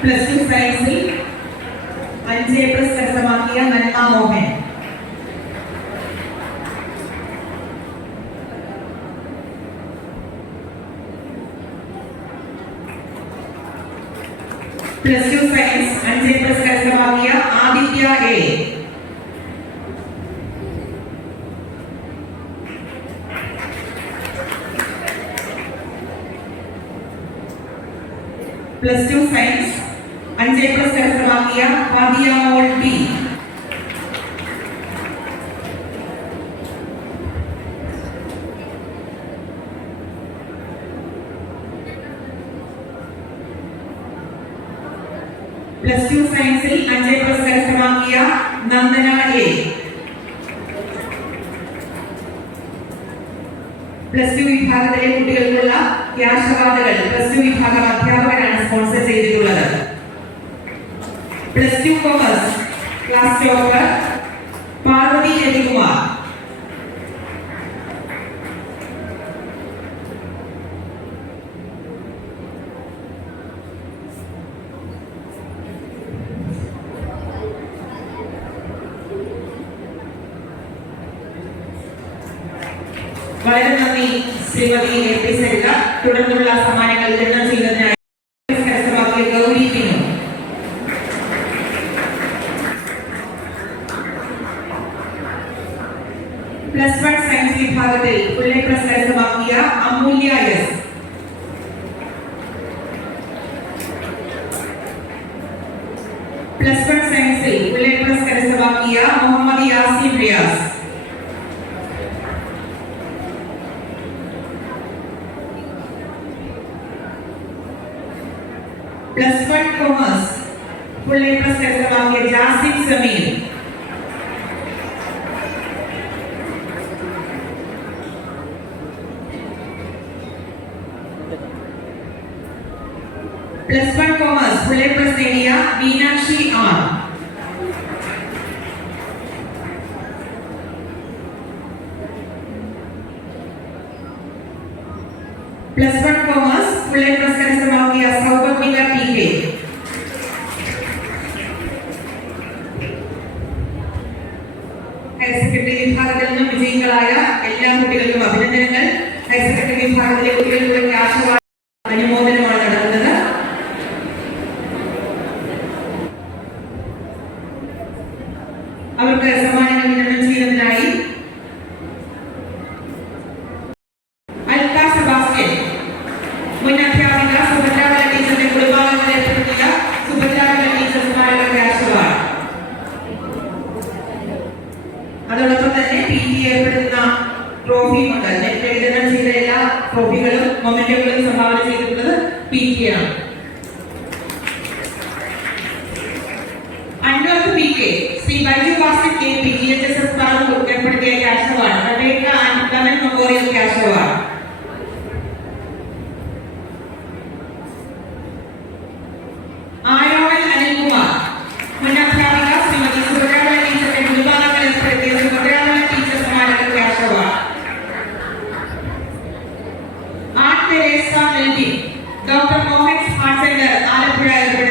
Plus two science अंजे plus करता नोह प्लस टू सैंस अंजे प्लस करता Aditya A plus two science അഞ്ച് പ്ലസ് കരസ്ഥമാക്കിയ പതിയ ഓൾ പി. പ്ലസ് ടു സയൻസിൽ അഞ്ചേ പ്ലസ് കരസ്ഥമാക്കിയ നന്ദന എ. പ്ലസ് ടു വിഭാഗത്തിലെ കുട്ടികൾക്കുള്ള ക്യാഷ് അവാർഡുകൾ പ്ലസ് ടു വിഭാഗം അധ്യാപകരാണ് സ്പോൺസർ ചെയ്തിട്ടുള്ളത്. Plus two commerce class topper Parvathi Ravikumar വളരെ നന്ദി ശ്രീമതി എ പി സരിത തുടർന്നുള്ള സമാ Zasim Samin. Dr. Mohit Harsender, Alapura.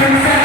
Himself.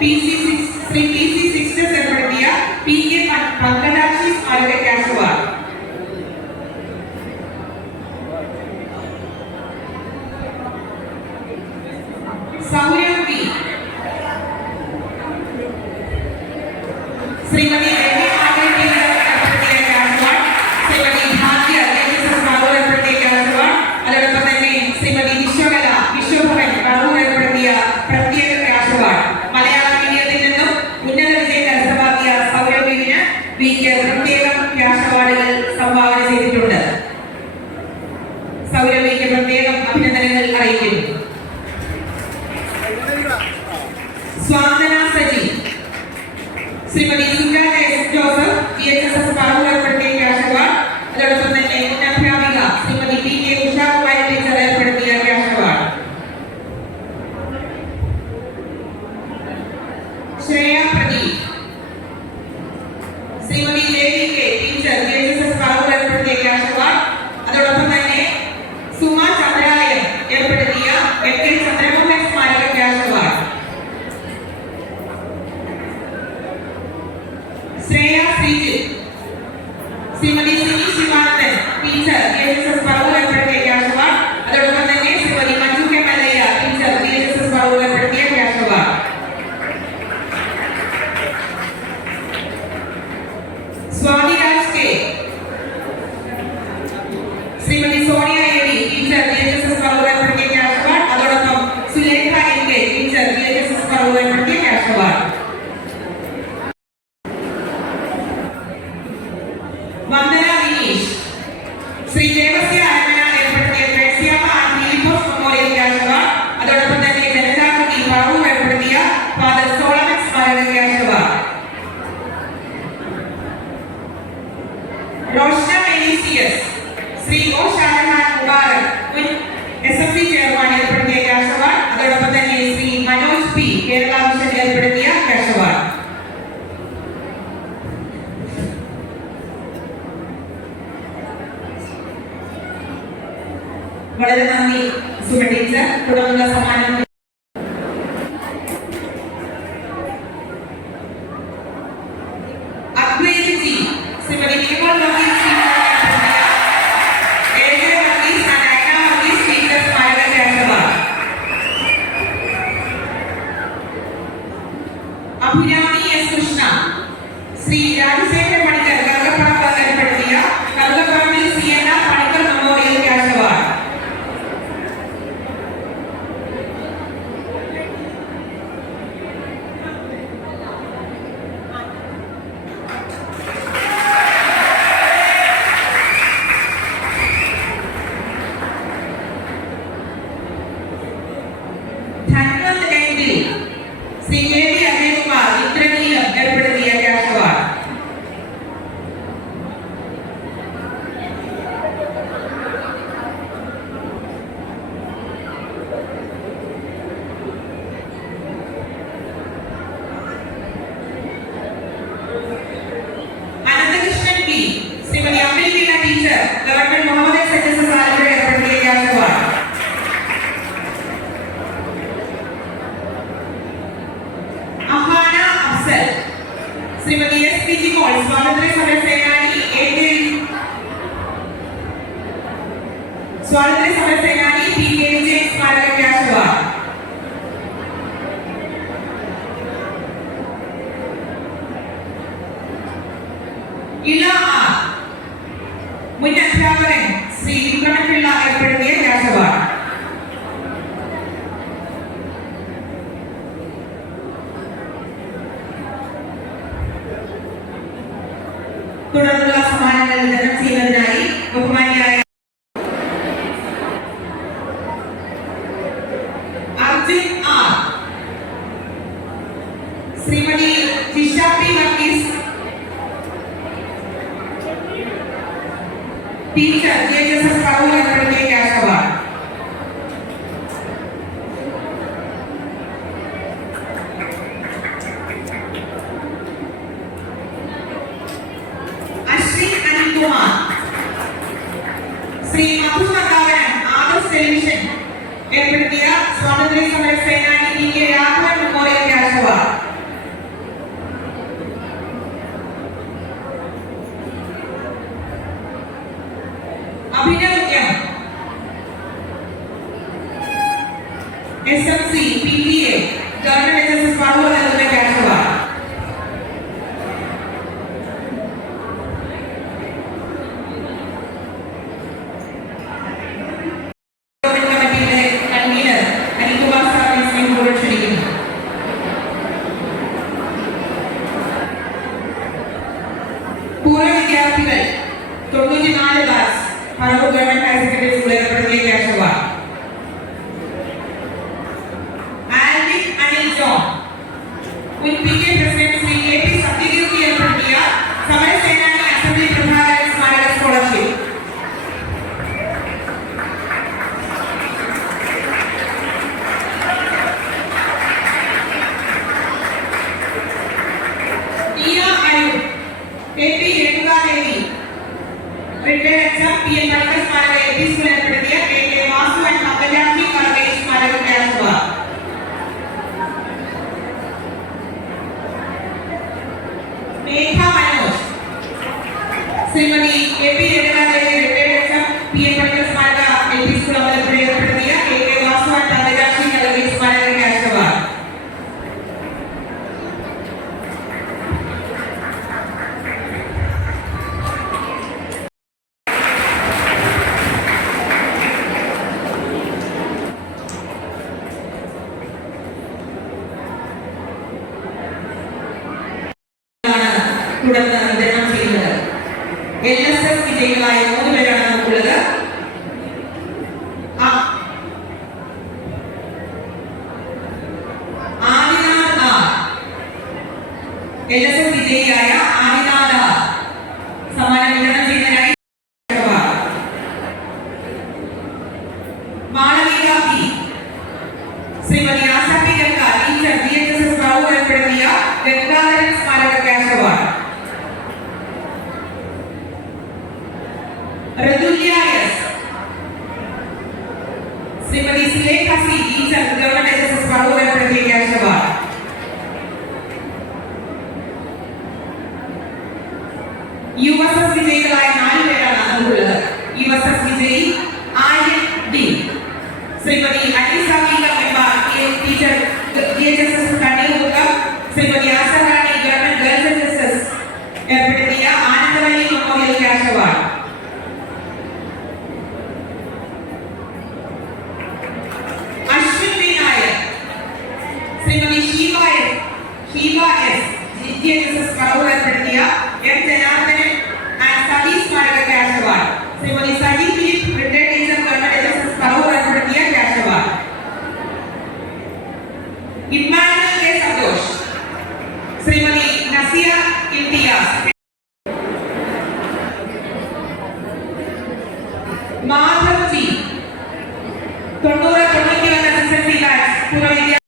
PC See you again. దూరంగా సమానం అద్వైతి శివుడి కేవలం Abhirami S Krishna Shri Rajasekhara Shrimati S P स्वातंत्र പൂർവ വിദ്യാർത്ഥികൾ തൊണ്ണൂറ്റിനാല് class Paravur government higher secondary school ഏർപ്പെടുത്തിയ ലക്ഷവ ആൽവിൻ അനിൽ ജോൺ ഉൽപ്പി Sí, pero y si le casi dice, a tener ese espacio de Madhav तंडोरा Kamal की असिस्टेंट इलाज पूरा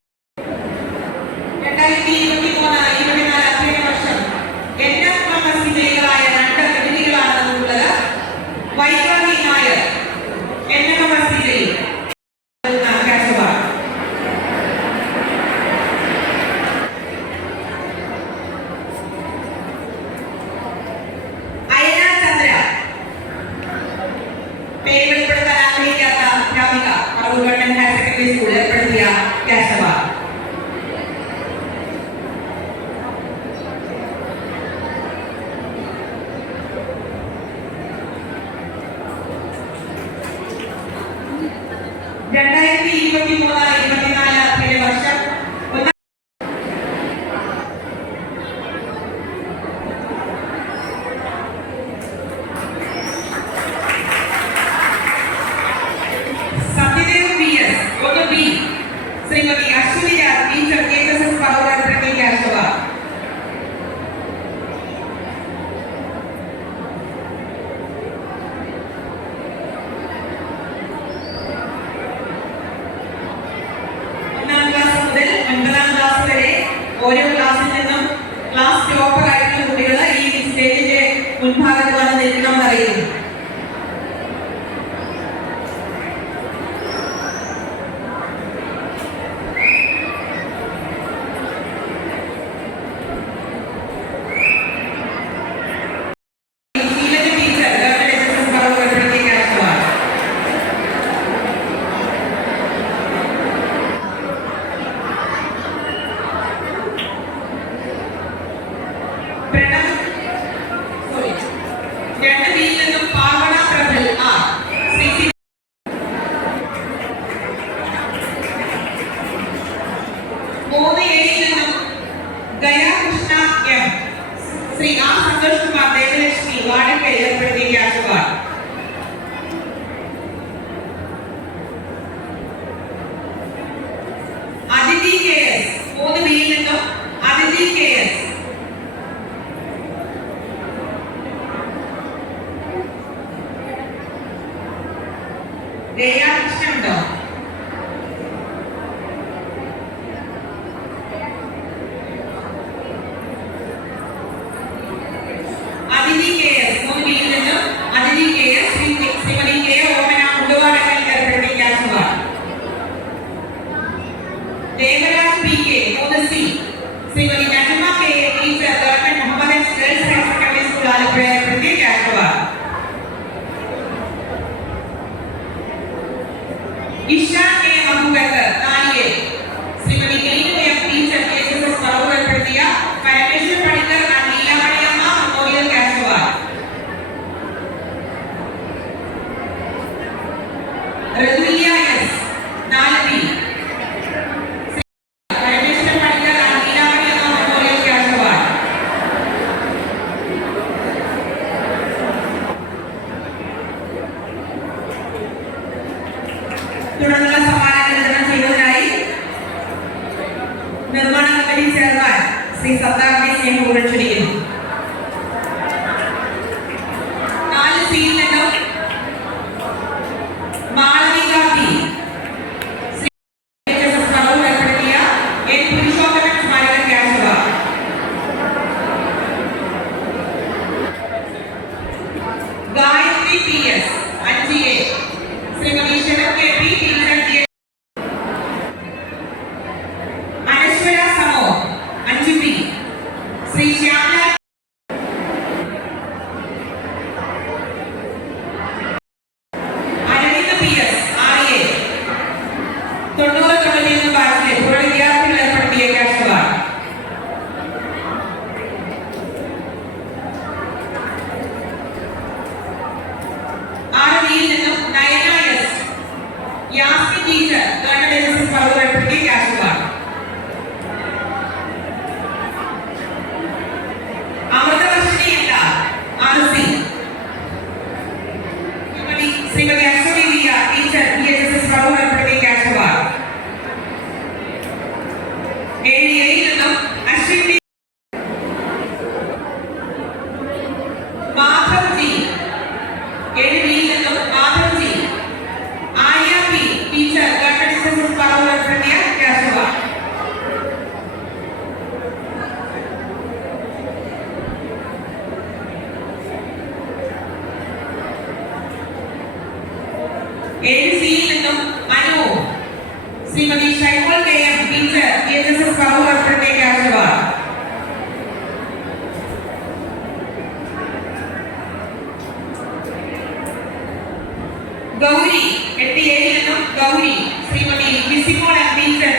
എട്ട് ഏഴിൽ നിന്നും Gauri Shrimati ഫിസിമോൾ M teacher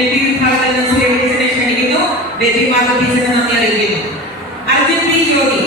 L P വിഭാഗത്തിൽ നിന്ന് ക്ഷണിക്കുന്നു. ബേബി മാർഗ ടീച്ചറിനെ നന്ദി അറിയിക്കുന്നു. Arjun P Yogi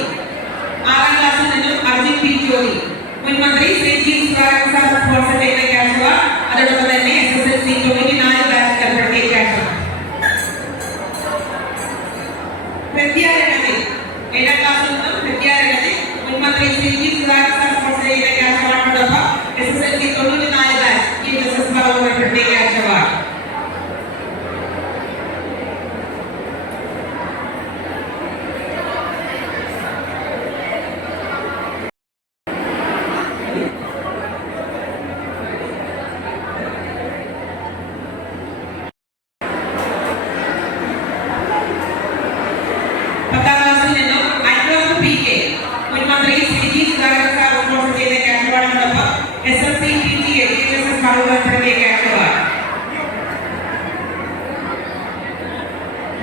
SSL TG education భాగవతండి Activa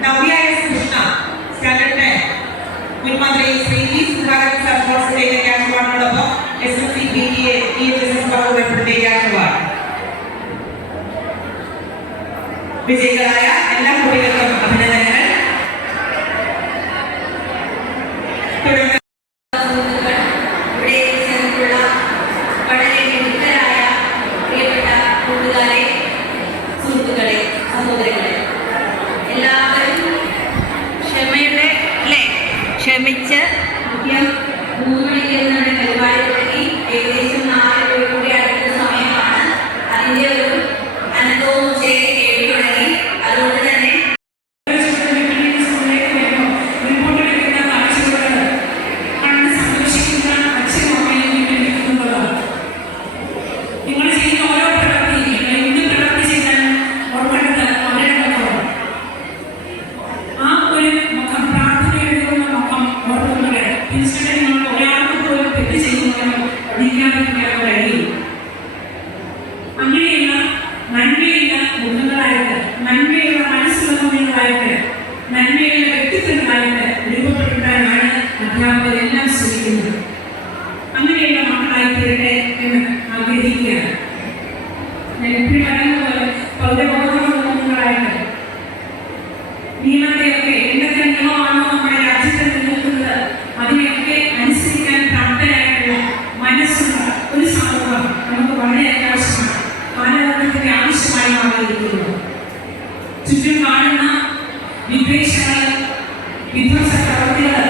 Navya S Krishna standard time గురుమంత్రి Shri E Sudhakar sir course చేయ యాక్టివా నడప ఎస్ఎస్ఎల్ టీజీ ఎడ్యుకేషన్ భాగవతండి యాక్టివా విజయ్ కళాయ എല്ലാ കുട്ടികൾക്കും വിദ്വേഷങ്ങൾ വിധ്വംസ പ്രവൃത്തികൾ